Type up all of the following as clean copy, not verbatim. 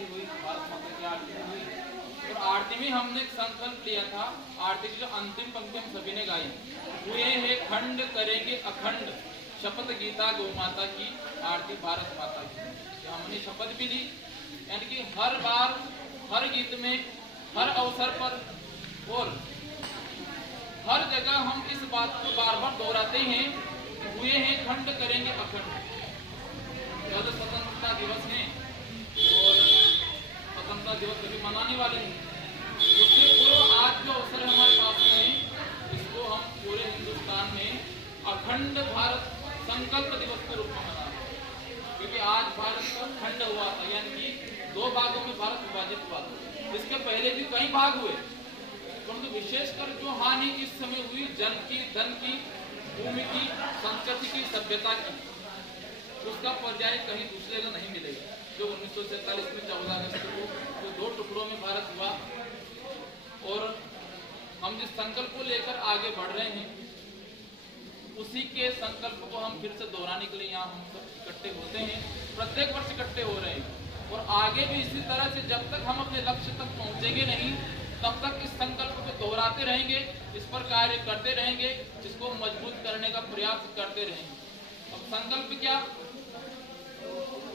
आरती हुई, भारत माता की आरती हुई। और आरती में हमने एक संकल्प लिया था, आरती की जो अंतिम पंक्ति हम सभी ने गाई, हुए हैं खंड करेंगे अखंड, शपथ गीता गौ माता की, आरती भारत माता की। हमने शपथ भी ली, यानी कि हर बार, हर गीत में, हर अवसर पर और हर जगह हम इस बात को बार बार दोहराते हैं, हुए हैं खंड करेंगे अखंड। कल स्वतंत्रता दिवस है और स्वतंत्रता दिवस कभी मनाने वाले हैं, उससे पूर्व आज जो अवसर है हमारे पास में, इसको हम पूरे हिंदुस्तान में अखंड भारत संकल्प दिवस के रूप में मना रहे हैं। क्योंकि आज भारत का खंड हुआ था, यानी कि 2 भागों में भारत विभाजित हुआ था। इसके पहले भी कई भाग हुए, परंतु विशेषकर जो हानि इस समय हुई जन की, धन की, भूमि की, संस्कृति की, सभ्यता की, उसका पर्याय कहीं दूसरे का नहीं मिलेगा। जो 1947 में 14 अगस्त को जो 2 टुकड़ों में भारत हुआ, और हम जिस संकल्प को लेकर आगे बढ़ रहे हैं, उसी के संकल्प को हम फिर से दोहराने के लिए यहाँ हम सब इकट्ठे होते हैं। प्रत्येक वर्ष इकट्ठे हो रहे हैं और आगे भी इसी तरह से जब तक हम अपने लक्ष्य तक पहुँचेंगे नहीं, तब तक इस संकल्प को दोहराते रहेंगे, इस पर कार्य करते रहेंगे, इसको मजबूत करने का प्रयास करते रहेंगे। अब संकल्प क्या,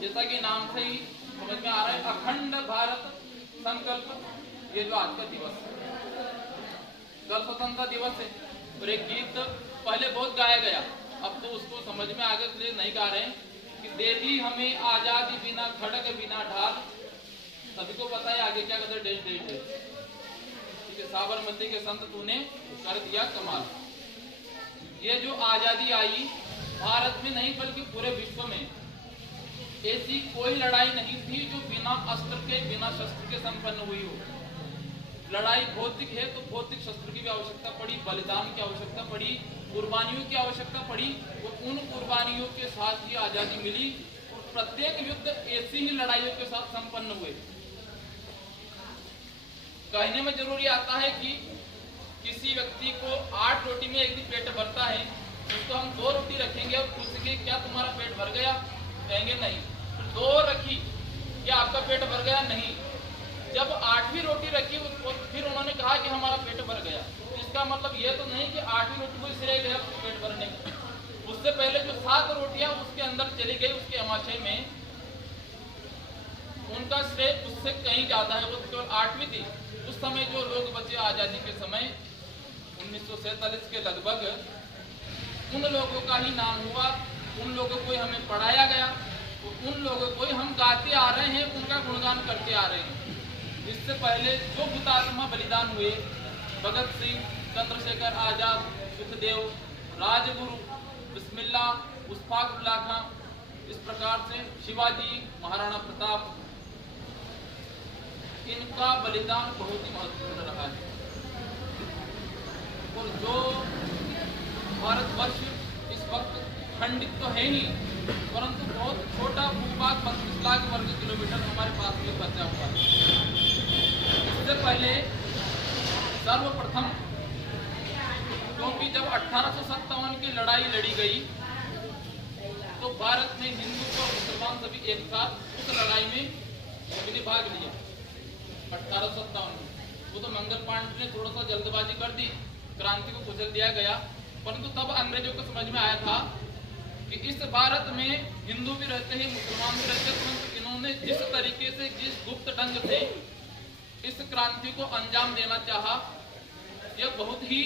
जैसा कि नाम से ही समझ में आ रहा है, अखंड भारत संकल्प। ये जो आज का दिवस है, कल स्वतंत्रता दिवस है, और एक गीत पहले बहुत गाया गया, अब तो उसको समझ में आगे इसलिए नहीं गा रहे हैं कि दे दी हमें आजादी बिना खड़ग बिना ढाल। सभी को पता है आगे क्या कहते, डेट डेट डेट, साबरमती के संत तूने कर दिया कमाल। ये जो आजादी आई भारत में नहीं बल्कि पूरे विश्व में, ऐसी कोई लड़ाई नहीं थी जो बिना अस्त्र के, बिना शस्त्र के संपन्न हुई हो। लड़ाई भौतिक है तो भौतिक शस्त्र की भी आवश्यकता पड़ी, बलिदान की आवश्यकता पड़ी, कुर्बानियों की आवश्यकता पड़ी, और उन कुर्बानियों के साथ ही आजादी मिली। और प्रत्येक युद्ध ऐसी ही लड़ाइयों के साथ संपन्न हुए। कहने में जरूरी आता है कि किसी व्यक्ति को 8 रोटी में एक दिन पेट भरता है, उसको हम 2 रोटी रखेंगे और पूछेंगे क्या तुम्हारा पेट भर गया, कहेंगे नहीं। 2 रखी, क्या आपका पेट भर गया, नहीं। जब 8वीं रोटी रखी और फिर उन्होंने कहा कि हमारा पेट भर गया, तो इसका मतलब यह तो नहीं कि 8वीं रोटी को श्रेय गया पेट भरने का। उससे पहले जो 7 रोटियां उसके अंदर चली गई, उसके आमाशय में, उनका श्रेय उससे कहीं ज्यादा है, वो केवल 8वीं थी। उस समय जो लोग बचे आजादी के समय 1947 के लगभग, उन लोगों का ही नाम हुआ, उन लोगों को हमें पढ़ाया गया, उन लोगों को हम गाते आ रहे हैं, उनका गुणगान करते आ रहे हैं। इससे पहले जो हुतात्मा बलिदान हुए, भगत सिंह, चंद्रशेखर आजाद, सुखदेव, राजगुरु, बिस्मिल्लाह, मुश्ताक उल्लाह खां, इस प्रकार से शिवाजी, महाराणा प्रताप, इनका बलिदान बहुत ही महत्वपूर्ण रहा है। और जो भारतवर्ष इस वक्त खंडित तो है ही, परंतु बहुत छोटा भूभाग 25 लाख वर्ग किलोमीटर हमारे पास में बचा हुआ है। इससे पहले सर्वप्रथम, क्योंकि जब 1857 की लड़ाई लड़ी गई, तो भारत में हिंदू और मुसलमान सभी एक साथ उस लड़ाई में सभी ने भाग लिया। 1857 में वो तो मंगल पांडे ने थोड़ा सा जल्दबाजी कर दी, क्रांति को कुचल दिया गया, परंतु तब अंग्रेजों को समझ में आया था कि इस भारत में हिंदू भी रहते हैं, मुसलमान भी रहते हैं, परंतु इन्होंने जिस तरीके से, जिस गुप्त ढंग से इस क्रांति को अंजाम देना चाहा, यह बहुत ही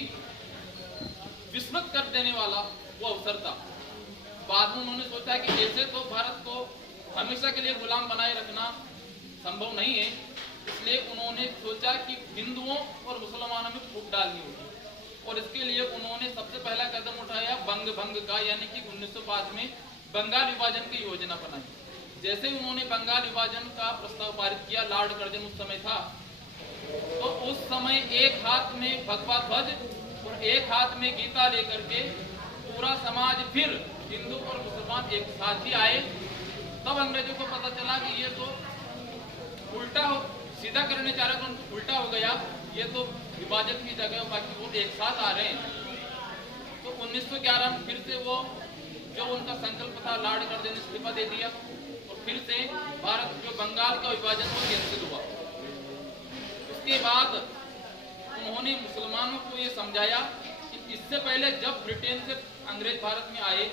विस्मृत कर देने वाला वो अवसर था। बाद में उन्होंने सोचा कि ऐसे तो भारत को हमेशा के लिए गुलाम बनाए रखना संभव नहीं है, इसलिए उन्होंने सोचा कि हिंदुओं और मुसलमानों में फूट डालनी होगी। और इसके लिए उन्होंने सबसे पहला कदम उठाया बंग भंग का, यानी कि 1905 में बंगाल विभाजन की योजना बनाई। जैसे ही उन्होंने बंगाल विभाजन का प्रस्ताव पारित किया, लॉर्ड कर्जन उस समय था, तो उस समय एक हाथ में भगवा ध्वज और एक हाथ में गीता लेकर के पूरा समाज, फिर हिंदू और मुसलमान एक साथ ही आए। तब अंग्रेजों को पता चला कि ये तो उल्टा हो, सीधा करने चाह रहे थे, उल्टा हो गया, ये तो विभाजन की जगह बाकी वो एक साथ आ रहे हैं। तो 1911 में फिर से वो जो उनका संकल्प था, लॉर्ड कर्जन ने इस्तीफा दे दिया और फिर से भारत जो बंगाल का विभाजन वो कैंसिल हुआ। उसके बाद उन्होंने मुसलमानों को ये समझाया कि इससे पहले जब ब्रिटेन से अंग्रेज भारत में आए